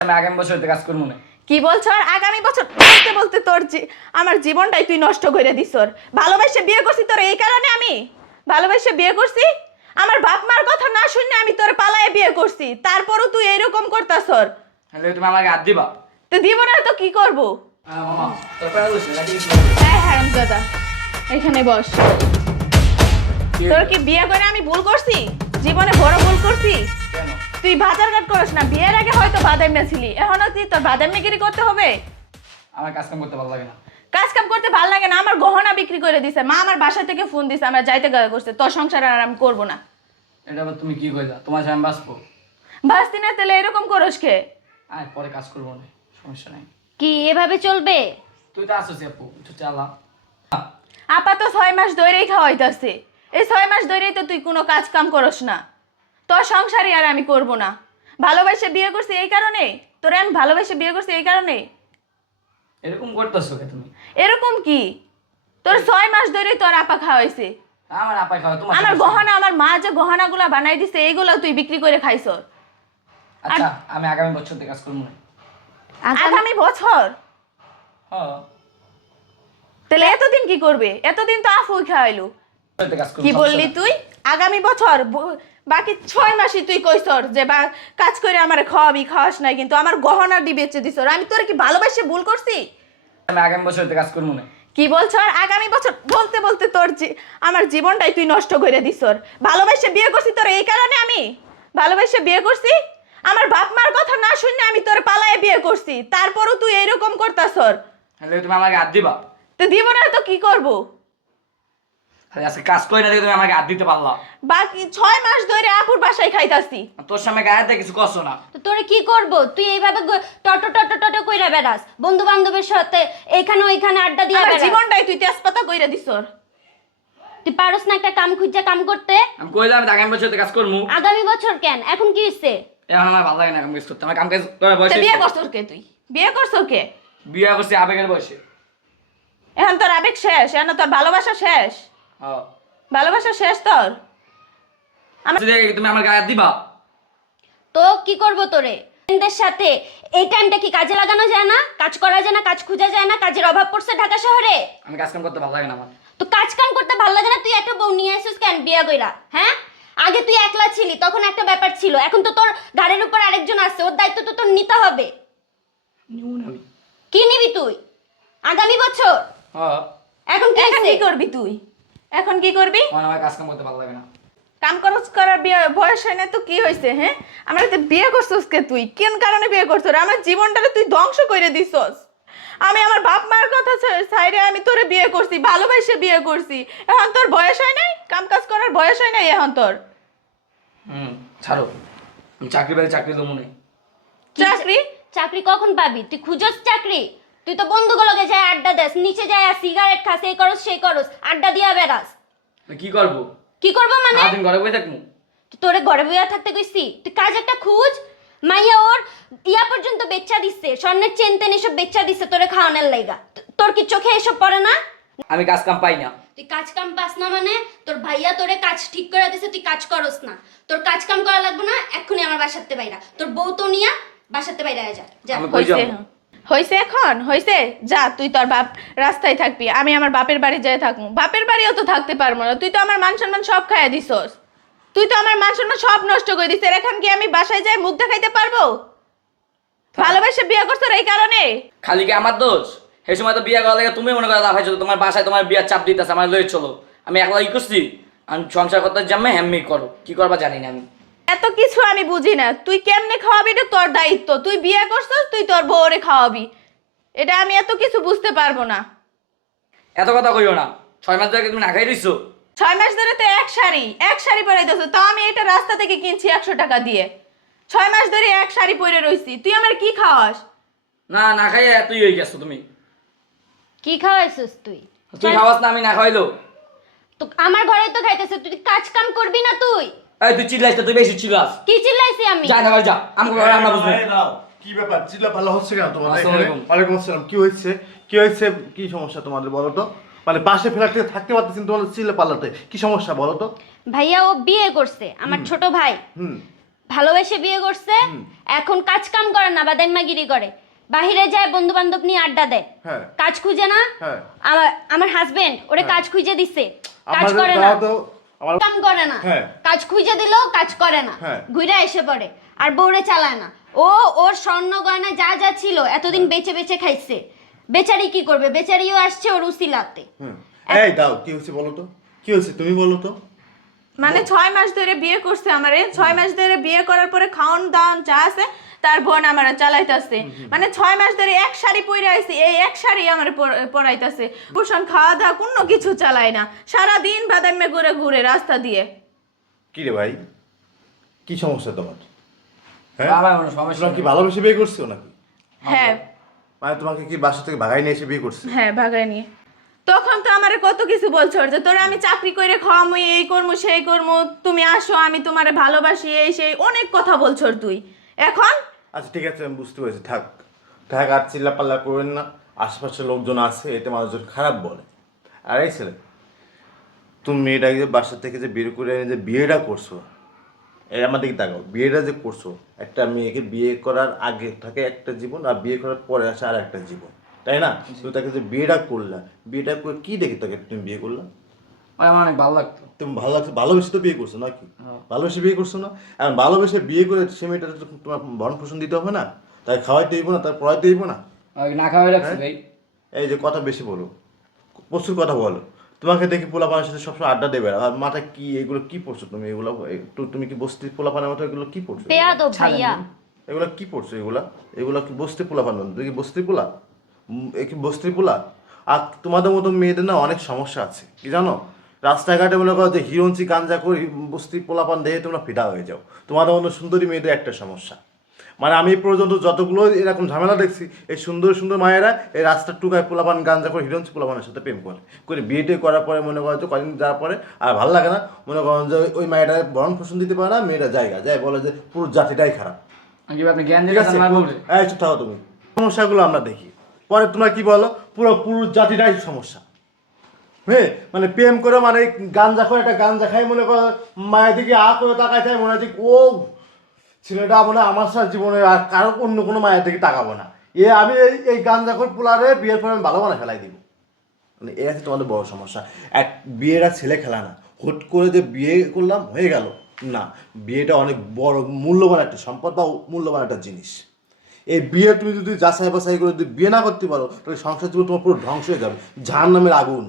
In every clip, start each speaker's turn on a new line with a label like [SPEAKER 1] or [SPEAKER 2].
[SPEAKER 1] আমি আগামী বছর কাজ করবো না।
[SPEAKER 2] কি বলছ? আর আগামী বছর বলতে বলতে তোর আমার জীবনটাই তুই নষ্ট করে দিস। ভালোবাসে বিয়ে করছি তোর এই কারণে, আমি ভালোবাসে বিয়ে করছি। আমার বাপ মার কথা না শুনে আমি তোর পালায়ে বিয়ে করছি, তারপরও তুই এইরকম করতাস।
[SPEAKER 1] তুমি আমাকে হাত দিবা?
[SPEAKER 2] তো দিব না তো কি করবো?
[SPEAKER 1] মামা তোর পায়ে বসে নাকি?
[SPEAKER 2] হ্যাঁ হারামজাদা, এখানে বস। তোর কি বিয়ে করে আমি ভুল করছি? জীবনে বড় ভুল করছি।
[SPEAKER 1] কেন?
[SPEAKER 2] তুই বাজার ঘাট করিস না, বিয়ের আগে হয়তো বাদামে ছিলি, এখনো তুই তোর বাদামগিরি করতে হবে?
[SPEAKER 1] আমার কাজ কাম করতে ভালো লাগে না।
[SPEAKER 2] কাজ কাম করতে ভালো লাগে না? আমার গহনা বিক্রি করে দিছে, মা আমার বাসা থেকে ফোন দিছে, আমরা যাইতে করছে, তোর সংসার আর আমি করবো না।
[SPEAKER 1] এটা আবার তুমি কি কইলা? তোমার সাথে আমি বাঁচবো?
[SPEAKER 2] বাঁচতি না তেলে এরকম করস কে?
[SPEAKER 1] আর পরে কাজ করবো না, সমস্যা নাই।
[SPEAKER 3] কি এভাবে চলবে?
[SPEAKER 1] তুই তো আসছিস আপু, একটু চালা।
[SPEAKER 2] আপা তো 6 মাস ধরেই খাওয়াইতাছে, এই 6 মাস ধরেই তো তুই কোনো কাজ কাম করস না। তোর সংসারই আর আমি করবো না। ভালোবাসে বিয়ে করছি এই কারণে, তোরে আমি ভালোবাসে বিয়ে করছি এই কারণে।
[SPEAKER 1] এরকম করতেছো কে তুমি?
[SPEAKER 2] এরকম কি? তোর 6 মাস ধরেই তোর আপা খাওয়াইছে।
[SPEAKER 1] আমার আপাই খাওয়া তোমার
[SPEAKER 2] আমার
[SPEAKER 1] সমস্যা
[SPEAKER 2] গহনা, আমার মা যে গহনাগুলা বানাই দিছে এইগুলো তুই বিক্রি করে খাইছ।
[SPEAKER 1] আচ্ছা আমি আগামী বছর কাজ করবো না।
[SPEAKER 2] আগামী বছর?
[SPEAKER 1] হ্যাঁ
[SPEAKER 2] তাহলে এতদিন কি করবে? এতদিন তো আফুই খাওয়াইলো।
[SPEAKER 1] কাজ করবো।
[SPEAKER 2] কি বললি তুই? আগামী বছর? বাকি 6 মাসই তুই কইছর যে বা কাজ করে আমারে খাওয়াবি, খাওয়াস নাই, কিন্তু আমার গহনা দি বেচে দিছ। আমি তোর কি ভালোবাসে ভুল করছি?
[SPEAKER 1] আমি আগামী বছর কাজ করবো না।
[SPEAKER 2] কি বলছ? আর আগামী বছর বলতে বলতে তোর আমার জীবনটাই তুই নষ্ট করে দিস। ভালোবাসে বিয়ে করছি তোর এই কারণে, আমি ভালোবাসে বিয়ে করছি। আমার বাপ মার কথা না শুনে আমি তোর পালায়ে বিয়ে করছি, তারপরও তুই এইরকম করতাস।
[SPEAKER 1] তুমি আমাকে হাত দিবা?
[SPEAKER 2] তো দিব না তো কি করবো?
[SPEAKER 1] আজকে কাজ করি না দেখে তুমি আমাকে হাত দিতে পারলা।
[SPEAKER 2] বাকি 6 মাস ধরে আপুর বাসায় খাইতাছি।
[SPEAKER 1] তোর সামনে গায়ে দিয়ে কিছু করছো না।
[SPEAKER 3] তো তোরে কি করব? তুই এইভাবে টটো টটো টটো কইরা বেড়াস, বন্ধু বান্ধবের সাথে এইখানে ওইখানে আড্ডা দিয়া
[SPEAKER 2] আমার
[SPEAKER 3] বেড়াস।
[SPEAKER 2] জীবনটাই তুই তেজপাতা কইরা দিস।
[SPEAKER 3] তুই পারস না একটা কাম খুঁজা কাম করতে?
[SPEAKER 1] আমি কইলাম আমি আগামী বছর কাজ করবো।
[SPEAKER 3] আগামী বছর কেন? এখন কি হইছে?
[SPEAKER 1] এখন আমার ভালো লাগে না কাম কাজ করতে। আমার কাম কাজ করার বয়স
[SPEAKER 2] বিয়ে
[SPEAKER 1] হয়েছে।
[SPEAKER 2] করছর কে তুই? বিয়ে করছর কে?
[SPEAKER 1] বিয়ে করছি আবেগের বয়সে।
[SPEAKER 2] এখন তোর আবেগ শেষ, এখন তোর ভালোবাসা শেষ।
[SPEAKER 1] হ্যাঁ
[SPEAKER 2] ভালোবাসা শেষ তোর?
[SPEAKER 1] তুমি আমার গায়ে হাত দিবা?
[SPEAKER 3] তো কি করব তোরে? ফ্রেন্ডদের সাথে এই টাইমটা কি কাজে লাগানো যায় না? কাজ করা যায় না? কাজ খুঁজা যায় না? কাজের অভাব পড়ছে ঢাকা শহরে।
[SPEAKER 1] আমি কাজ কাম করতে ভালো লাগে না আমার।
[SPEAKER 3] তো কাজ কাম করতে ভালো লাগে না? তুই একটা বউ নিয়ে আসিস কেন বিয়া কইরা? হ্যাঁ, আগে তুই একলা ছিলি, তখন একটা ব্যাপার ছিল, এখন তো তোর ঘাড়ের উপর আরেকজন আছে, ওর দায়িত্ব তো তোর নিতে হবে।
[SPEAKER 1] আমি
[SPEAKER 3] কি নিবি তুই আগামী বছর?
[SPEAKER 1] হ্যাঁ
[SPEAKER 3] এখন কি
[SPEAKER 2] এখন কি
[SPEAKER 3] হইছে?
[SPEAKER 2] করবি তুই? এখন কি করবি?
[SPEAKER 1] আমার কাজ কাম করতে ভালো লাগে না।
[SPEAKER 2] কাম খরচ করার বয়স হয় না তো কি হয়েছে? হ্যাঁ, আমরা তো বিয়ে করছস কে তুই? কোন কারণে বিয়ে করছস? আমার জীবনটারে তুই ধ্বংস করে দিছস। আমি আমার বাপ মার কথা ছাইরে আমি তোরে বিয়ে করছি, ভালোবাসে বিয়ে করছি। এখন তোর বয়স হয় নাই, কাম কাজ করার বয়স হয় নাই এখন তোর।
[SPEAKER 1] ছাড়ো, আমি চাকরি বাড়ি চাকরি দেবো না।
[SPEAKER 2] চাকরি?
[SPEAKER 3] চাকরি কখন পাবি? তুই খুঁজস চাকরি? তুই তো বন্ধুগুলোকে যায় আড্ডা দেস, নিচে যায় সিগারেট খাস, এই করস সেই করস, আড্ডা দিয়া বেড়াস।
[SPEAKER 1] কি করবো?
[SPEAKER 3] কি করবো মানে?
[SPEAKER 1] সারাদিন ঘরে বসে থাকবো।
[SPEAKER 3] তোরে ঘরে বইয়া থাকতে কইছি? তুই কাজ একটা খুঁজ। মাইয়া ওর ইয়া পর্যন্ত বেচা দিচ্ছে, স্বর্ণের চেন তেন এসব বেচা দিচ্ছে তোরে খাওয়ানোর লাইগা। তোর কি চোখে এসব পড়ে না?
[SPEAKER 1] আমি কাজ কাম পাই না।
[SPEAKER 3] তুই কাজ কাম পাস না মানে? তোর ভাইয়া তোরে কাজ ঠিক করে দিছে, তুই কাজ করস না। তোর কাজ কাম করা লাগবে না, এক্ষুনি আমার বাসাতে বাইরা। তোর বউ তো নিয়া বাসাতে বাইরা যা যা।
[SPEAKER 1] আমি কই
[SPEAKER 2] হইছে,
[SPEAKER 1] যাবো?
[SPEAKER 2] হইছে, এখন হইছে, যা তুই তোর বাপ রাস্তায় থাকবি, আমি আমার বাপের বাড়ি যেয়ে থাকবো। বাপের বাড়িও তো থাকতে পারবো না, তুই তো আমার মান সম্মান সব খাইয়া দিছস। তুই তো আমার মান সম্মান সব নষ্ট করে দিছিস। এখন কি আমি বাসায় যাই মুখ দেখাইতে পারবো? ভালোবাসে বিয়ে করছো এই কারণে?
[SPEAKER 1] খালি কি আমার দোষ? সেই সময় তো বিয়ে করা লাগে তুমি মনে করো ভাই, তোমার বাসায় তোমার বিয়ার চাপ দিতেছে, আমার লয়ে চলো। আমি একলা ই করছি, আমি সংসার করতে জামে হ্যাম্মি করো, কি করবা জানি না আমি।
[SPEAKER 2] এত কিছু আমি বুঝি না। তুই কেমনে খাওয়াবি এটা তোর দায়িত্ব। তুই বিয়ে করছস, তুই তোর বউরে খাওয়াবি, এটা আমি এত কিছু বুঝতে পারবো না।
[SPEAKER 1] এত কথা কইও না। 6 মাস ধরে তুমি না খাই দিছো।
[SPEAKER 2] 6 মাস ধরে তো এক শাড়ি পরাইতেছ, তাও আমি এটা রাস্তা থেকে কিনছি 100 টাকা দিয়ে। 6 মাস ধরে এক শাড়ি পরে রইছি, তুই আমার কি খাওয়াস?
[SPEAKER 1] না না খাইয়া তুই হয়ে গেছো তুমি।
[SPEAKER 3] কি খাওয়াইছিস তুই?
[SPEAKER 1] তুই খাওয়াস না আমি না খাইলো?
[SPEAKER 3] তো আমার ঘরে তো খাইতেছে, তুই কাজ কাম করবি না তুই?
[SPEAKER 1] এই তুই চিল্লাইছ না, তুই বেশি চিল্লাস।
[SPEAKER 3] কি চিল্লাইছি আমি?
[SPEAKER 1] যা না যা, আমাকে ঘরে আমরা বুঝবো।
[SPEAKER 4] কি ব্যাপার? চিল্লা পাল্লা হচ্ছে কেন তোমাদের?
[SPEAKER 1] আসসালামু আলাইকুম।
[SPEAKER 4] ওয়ালাইকুম আসসালাম। কি হয়েছে? কি হয়েছে? কি সমস্যা তোমাদের বলো তো? মানে পাশে ফ্ল্যাট থেকে থাকতে পারতেছেন তোমাদের চিল্লা পাল্লাতে, কি সমস্যা বলো তো?
[SPEAKER 3] ভাইয়া ও বিয়ে করছে, আমার ছোট ভাই।
[SPEAKER 4] হুম।
[SPEAKER 3] ভালোবেসে বিয়ে করছে, এখন কাজ কাম করে না, বাদাইমাগিরি করে, বাহিরে যায় বন্ধু বান্ধব নিয়ে আড্ডা দেয়,
[SPEAKER 4] হ্যাঁ।
[SPEAKER 3] কাজ খুঁজে না।
[SPEAKER 4] হ্যাঁ।
[SPEAKER 3] আমার হাজবেন্ড ওরে কাজ খুঁজে দিছে, কাজ
[SPEAKER 4] আমাদের
[SPEAKER 3] করে না,
[SPEAKER 4] দাও তো আমার
[SPEAKER 3] কাম করে না,
[SPEAKER 4] হ্যাঁ।
[SPEAKER 3] কাজ খুঁজে দিলেও কাজ করে না,
[SPEAKER 4] হ্যাঁ।
[SPEAKER 3] ঘুরে এসে পড়ে আর বউরে চালায় না। ওর স্বর্ণ গয়না যা যা ছিল এতদিন বেচে বেচে খাইছে। বেচারি কি করবে? বেচারিও আসছে ওর উসিলাতে।
[SPEAKER 4] এই দাও, কি হয়েছে বলো তো, কি হয়েছে তুমি বলো তো।
[SPEAKER 2] মানে 6 মাস ধরে বিয়ে করছে আমারে, 6 মাস ধরে বিয়ে করার পরে খাওন দাওন যা আছে তার বোন আমার চালাইতেছে। মানে 6 মাস ধরে এক শাড়ি পরে আইছি, এই এক শাড়ি আমার পরাইতেছে। পোষণ খাওয়া দাওয়া কোনো কিছু চালায় না, সারাদিন বাদামে ঘুরে ঘুরে রাস্তা দিয়ে।
[SPEAKER 4] কি রে ভাই, কি সমস্যা তোমার? হ্যাঁ,
[SPEAKER 1] আমার কোনো সমস্যা
[SPEAKER 4] তোমরা কি
[SPEAKER 1] নেই।
[SPEAKER 4] ভালোবেসে বিয়ে করছো নাকি?
[SPEAKER 2] হ্যাঁ
[SPEAKER 4] মানে তোমাকে কি বাসা থেকে ভাগাই নিয়ে এসে বিয়ে করছে?
[SPEAKER 2] হ্যাঁ ভাগায় নিয়ে। তখন তো আমারে কত কিছু বলছো যে তোরা আমি চাকরি করে খাওয়ামু, এই করমু সেই করমু, তুমি আসো আমি তোমারে ভালোবাসি, এই সেই অনেক কথা বলছো তুই। এখন
[SPEAKER 4] আচ্ছা ঠিক আছে, আমি বুঝতে পেরেছি, থাক থাক, আর চিল্লা পাল্লা করেন না। আশেপাশে লোকজন আছে, এতে মানুষজন খারাপ বলে। আর এই ছেলে, তুমি মেয়েটাকে যে বাসা থেকে যে বের করে এনে যে বিয়েটা করছো, এই আমার দিকে তাকাও, বিয়েটা যে করছো, একটা মেয়েকে বিয়ে করার আগে থাকে একটা জীবন, আর বিয়ে করার পরে আসে আর একটা জীবন, তাই না? তুমি তাকে যে বিয়েটা করলা, বিয়েটা করে কি দেখে তাকে তুমি বিয়ে করলা?
[SPEAKER 1] ভাই আমার অনেক ভালো লাগতো।
[SPEAKER 4] তুমি ভালো লাগছে, ভালোবেসে তো বিয়ে করছো নাকি? ভালোবেসে বিয়ে করছো না? এখন ভালোবেসে বিয়ে করে সে মেয়েটা তো তোমার ভরণ পোষণ দিতে হবে না, তাই খাওয়াইতে হইব না, তাই পড়াইতে হইব না।
[SPEAKER 1] আমাকে না খাওয়াই রাখছি ভাই।
[SPEAKER 4] এই যে কথা বেশি বলো, প্রচুর কথা বলো, তোমাকে দেখি পোলাপানের সাথে সবসময় আড্ডা দেবে। আর মাথায় কি এগুলো কি পড়ছো তুমি? এগুলো একটু তুমি কি বস্তি পোলাপানের মতো এগুলো কি পড়ছো?
[SPEAKER 3] বেয়াদব ভাইয়া।
[SPEAKER 4] এগুলো কি পড়ছো? এগুলো কি বস্তি পোলাপান? তুই কি বস্তি পোলা? এ কি বস্তি পোলা? আর তোমাদের মতো মেয়েদের না অনেক সমস্যা আছে, কি জানো? রাস্তাঘাটে মনে করো যে হিরঞ্চি গাঞ্জা করে বস্তি পোলাপান দেখে তোমরা ফিদা হয়ে যাও। তোমাদের মতো সুন্দরী মেয়েদের একটা সমস্যা, মানে আমি এই পর্যন্ত যতগুলো এরকম ঝামেলা দেখছি, এই সুন্দর সুন্দর মায়েরা এই রাস্তার টুকায় পোলাপান গাঞ্জা করে হিরঞ্চি পোলাপানের সাথে প্রেম করে বিয়েটে করার পরে মনে করো যে কদিন যাওয়ার পরে আর ভালো লাগে না, মনে করেন যে ওই মায়েরা ভরণ পোষণ দিতে পারে না, মেয়েরা জায়গা যায় বলে যে পুরো জাতিটাই খারাপ।
[SPEAKER 1] আপনি জ্ঞান
[SPEAKER 4] ঠিক আছে,
[SPEAKER 1] দিয়েছেন আমার বউরে।
[SPEAKER 4] এই চুপ থাকো তুমি। সমস্যাগুলো আমরা দেখি, পরে তোমরা কি বলো, পুরো পুরুষ জাতিটাই সমস্যা। হ্যাঁ, মানে প্রেম করে, মানে গাঞ্জা করে, একটা গাঞ্জা খাই মনে করো মায়ের দিকে করে তাকায় থাকে, মনে হয় যে ও ছেলেটা মনে হয় আমার সাথে জীবনে আর কারো অন্য কোনো মায়ের দিকে তাকাবো না, আমি এই গাঞ্জা করে পোলারে বিয়ের পরে আমি ভালো মানে ফেলাই দিব। মানে এই আছে তোমাদের বড় সমস্যা। এক বিয়েটা ছেলে খেলা না, হুট করে যে বিয়ে করলাম হয়ে গেল না, বিয়েটা অনেক বড় মূল্যবান একটা সম্পদ বা মূল্যবান একটা জিনিস। এই বিয়ে তুমি যদি যাচাই বাছাই করে যদি বিয়ে না করতে পারো, তাহলে সংসার জীবন তোমার পুরো ধ্বংস হয়ে যাবে, জাহান্নামের আগুন।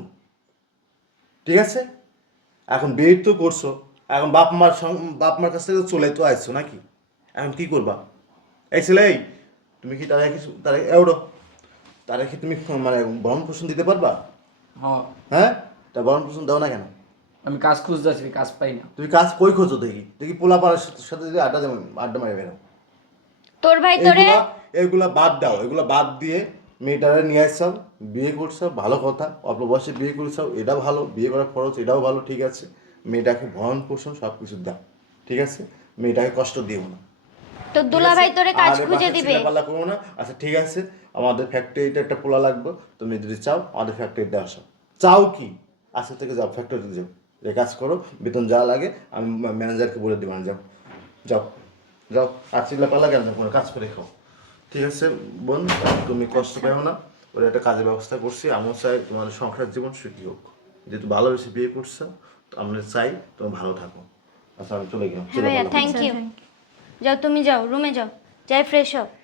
[SPEAKER 4] ঠিক আছে, এখন বিয়ে তো করছো, এখন বাপ মার কাছ থেকে চলে তো আসছো নাকি? এখন কি করবা? এই ছেলে, তুমি কি তারা এওড়ো তারা কি তুমি মানে ভরণ পোষণ দিতে পারবা?
[SPEAKER 1] হ্যাঁ,
[SPEAKER 4] হ্যাঁ, তা ভরণ পোষণ দাও না কেন?
[SPEAKER 1] আমি কাজ খুঁজতেছি, কাজ পাই না।
[SPEAKER 4] তুমি কাজ কই খোঁজো? দেখি পোলাপাড়ার সাথে যদি আড্ডা মারে বেরো।
[SPEAKER 3] তোর ভাই তোরে
[SPEAKER 4] এগুলা বাদ দাও, এগুলা বাদ দিয়ে মেয়েটারে নিয়ে আসছাও, বিয়ে করছাও, ভালো কথা, অল্প বয়সে বিয়ে করছাও, এটা ভালো, বিয়ে করার খরচ এটাও ভালো, ঠিক আছে। মেয়েটাকে ভরণ পোষণ সব কিছু দাও, ঠিক আছে, মেয়েটাকে কষ্ট দিও না।
[SPEAKER 3] তোর দুলা ভাই তোরে কাজ খুঁজে দিবে।
[SPEAKER 4] পাল্লা করবো না। আচ্ছা ঠিক আছে, আমাদের ফ্যাক্টরিতে একটা পোলা লাগবে, তুমি যদি চাও আমাদের ফ্যাক্টরিতে আসো। চাও কি? আজকে থেকে যাও, ফ্যাক্টরিতে যাও, যে কাজ করো, বেতন যা লাগে আমি ম্যানেজারকে বলে দেবেন, যাও যাও যাও, আর চিল্লা পাল্লা কেন কোনো কাজ করে খাও। ঠিক আছে বোন, তুমি কষ্ট পেও না, ওর একটা কাজের ব্যবস্থা করছি। আমিও চাই তোমার সংসার জীবন সুখী হোক, যেহেতু ভালোবেসে বিয়ে করছো, তো আমরা চাই তুমি ভালো থাকো। আচ্ছা আমি চলে গেলাম।
[SPEAKER 3] হ্যাঁ ভাইয়া, থ্যাংক ইউ। যাও তুমি যাও, রুমে যাও, যাই ফ্রেশ হও।